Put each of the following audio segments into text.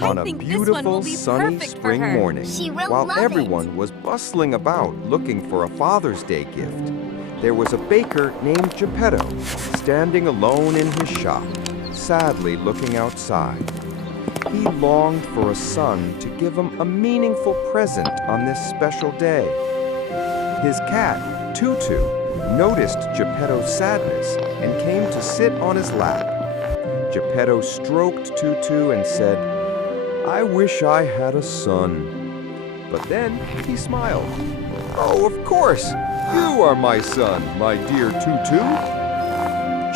On a beautiful sunny spring morning, She will while love everyone was bustling about looking for a Father's Day gift, there was a baker named Geppetto standing alone in his shop, sadly looking outside. He longed for a son to give him a meaningful present on this special day. His cat, Tutu, noticed Geppetto's sadness and came to sit on his lap. Geppetto stroked Tutu and said, "I wish I had a son." But then he smiled. "Oh, of course, you are my son, my dear Tutu."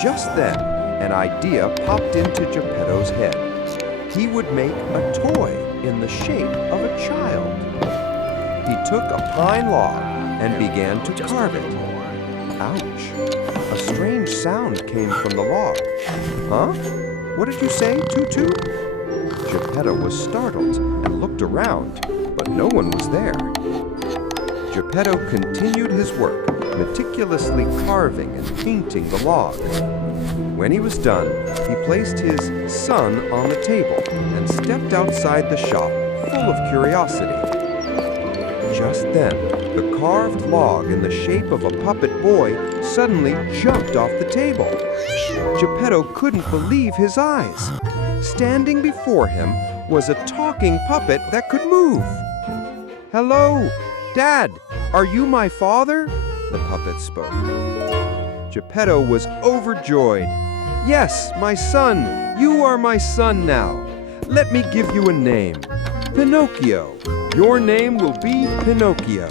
Just then, an idea popped into Geppetto's head. He would make a toy in the shape of a child. He took a pine log and began to carve it. Ouch! A strange sound came from the log. Huh? What did you say, Tutu? Geppetto was startled and looked around, but no one was there. Geppetto continued his work, meticulously carving and painting the log. When he was done, he placed his son on the table and stepped outside the shop, full of curiosity. Just then, the carved log in the shape of a puppet boy suddenly jumped off the table. Geppetto couldn't believe his eyes. Standing before him was a talking puppet that could move. "Hello, Dad, are you my father?" the puppet spoke. Geppetto was overjoyed. "Yes, my son, you are my son now. Let me give you a name. Pinocchio. Your name will be Pinocchio."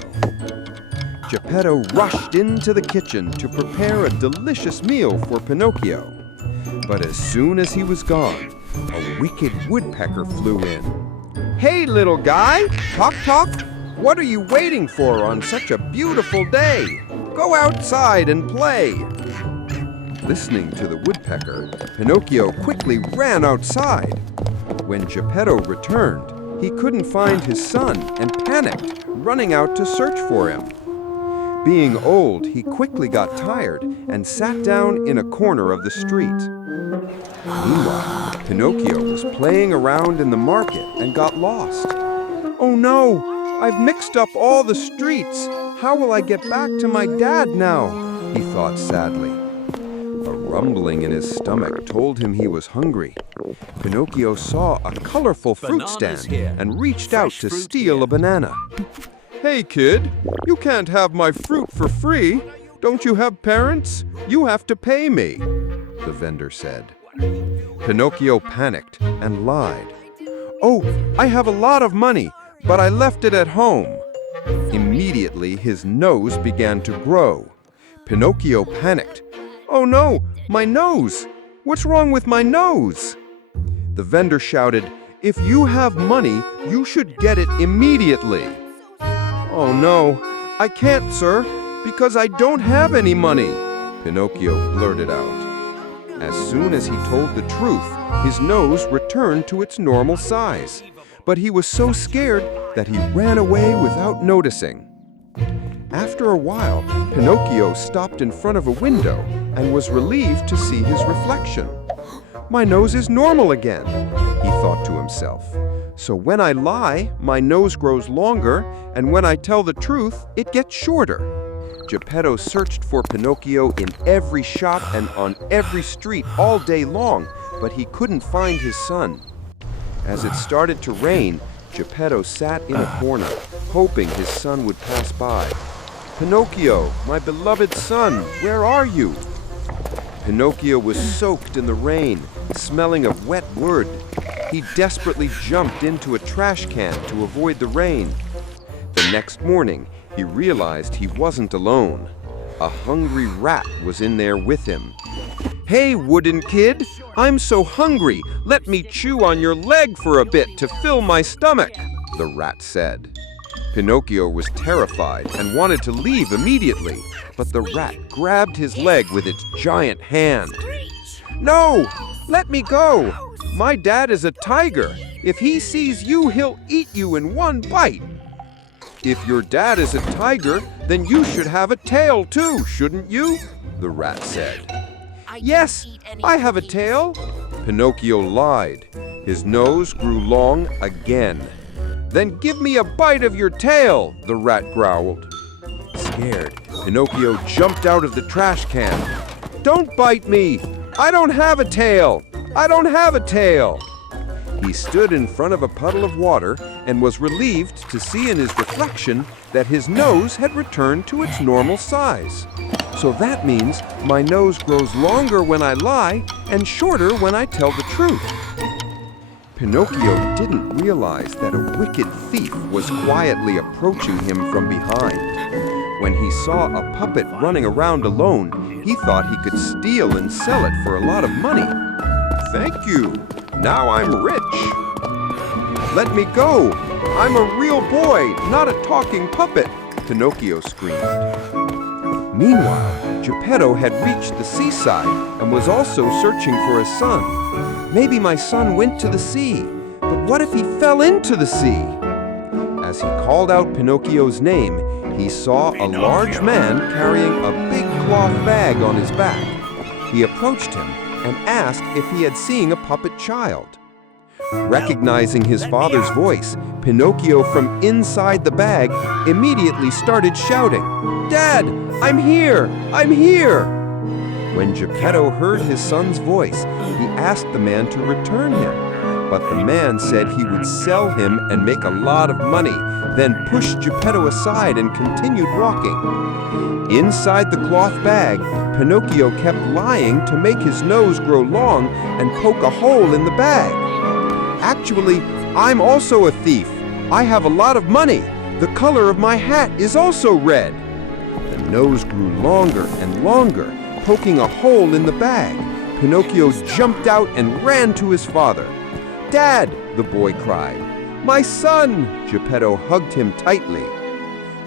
Geppetto rushed into the kitchen to prepare a delicious meal for Pinocchio. But as soon as he was gone, a wicked woodpecker flew in. "Hey, little guy! Tock tock! What are you waiting for on such a beautiful day? Go outside and play!" Listening to the woodpecker, Pinocchio quickly ran outside. When Geppetto returned, he couldn't find his son and panicked, running out to search for him. Being old, he quickly got tired and sat down in a corner of the street. Meanwhile, Pinocchio was playing around in the market and got lost. "Oh no! I've mixed up all the streets! How will I get back to my dad now?" he thought sadly. A rumbling in his stomach told him he was hungry. Pinocchio saw a colorful fruit stand and reached out to steal a banana. "Hey kid, you can't have my fruit for free. Don't you have parents? You have to pay me," the vendor said. Pinocchio panicked and lied. "Oh, I have a lot of money, but I left it at home." Immediately, his nose began to grow. Pinocchio panicked. "Oh no, my nose! What's wrong with my nose?" The vendor shouted, "If you have money, you should get it immediately." "Oh no, I can't, sir, because I don't have any money," Pinocchio blurted out. As soon as he told the truth, his nose returned to its normal size. But he was so scared that he ran away without noticing. After a while, Pinocchio stopped in front of a window and was relieved to see his reflection. "My nose is normal again," he thought to himself. "So when I lie, my nose grows longer, and when I tell the truth, it gets shorter." Geppetto searched for Pinocchio in every shop and on every street all day long, but he couldn't find his son. As it started to rain, Geppetto sat in a corner, hoping his son would pass by. "Pinocchio, my beloved son, where are you?" Pinocchio was soaked in the rain, smelling of wet wood. He desperately jumped into a trash can to avoid the rain. The next morning, he realized he wasn't alone. A hungry rat was in there with him. "Hey, wooden kid, I'm so hungry. Let me chew on your leg for a bit to fill my stomach," the rat said. Pinocchio was terrified and wanted to leave immediately, but the rat grabbed his leg with its giant hand. "No, let me go. My dad is a tiger. If he sees you, he'll eat you in one bite." "If your dad is a tiger, then you should have a tail too, shouldn't you?" the rat said. "Yes, I have a tail," Pinocchio lied. His nose grew long again. "Then give me a bite of your tail," the rat growled. Scared, Pinocchio jumped out of the trash can. "Don't bite me! I don't have a tail! I don't have a tail!" He stood in front of a puddle of water and was relieved to see in his reflection that his nose had returned to its normal size. "So that means my nose grows longer when I lie and shorter when I tell the truth." Pinocchio didn't realize that a wicked thief was quietly approaching him from behind. When he saw a puppet running around alone, he thought he could steal and sell it for a lot of money. "Thank you. Now I'm rich." "Let me go. I'm a real boy, not a talking puppet," Pinocchio screamed. Meanwhile, Geppetto had reached the seaside and was also searching for his son. "Maybe my son went to the sea, but what if he fell into the sea?" As he called out Pinocchio's name, he saw a large man carrying a big cloth bag on his back. He approached him and asked if he had seen a puppet child. Recognizing his father's voice, Pinocchio from inside the bag immediately started shouting, "Dad, I'm here! I'm here!" When Geppetto heard his son's voice, he asked the man to return him. But the man said he would sell him and make a lot of money, then pushed Geppetto aside and continued walking. Inside the cloth bag, Pinocchio kept lying to make his nose grow long and poke a hole in the bag. "Actually, I'm also a thief. I have a lot of money. The color of my hat is also red." The nose grew longer and longer, poking a hole in the bag. Pinocchio jumped out and ran to his father. "Dad!" the boy cried. "My son!" Geppetto hugged him tightly.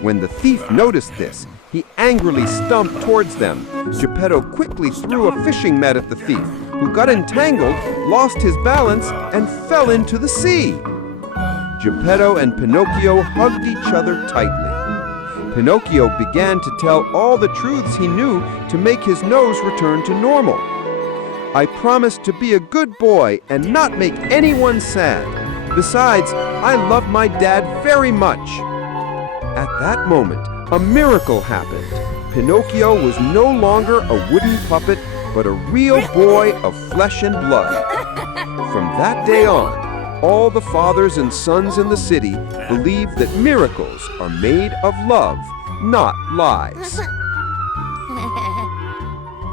When the thief noticed this, he angrily stomped towards them. Geppetto quickly threw a fishing net at the thief, who got entangled, lost his balance, and fell into the sea. Geppetto and Pinocchio hugged each other tightly. Pinocchio began to tell all the truths he knew to make his nose return to normal. "I promised to be a good boy and not make anyone sad. Besides, I love my dad very much." At that moment, a miracle happened. Pinocchio was no longer a wooden puppet, but a real boy of flesh and blood. From that day on, all the fathers and sons in the city believe that miracles are made of love, not lies.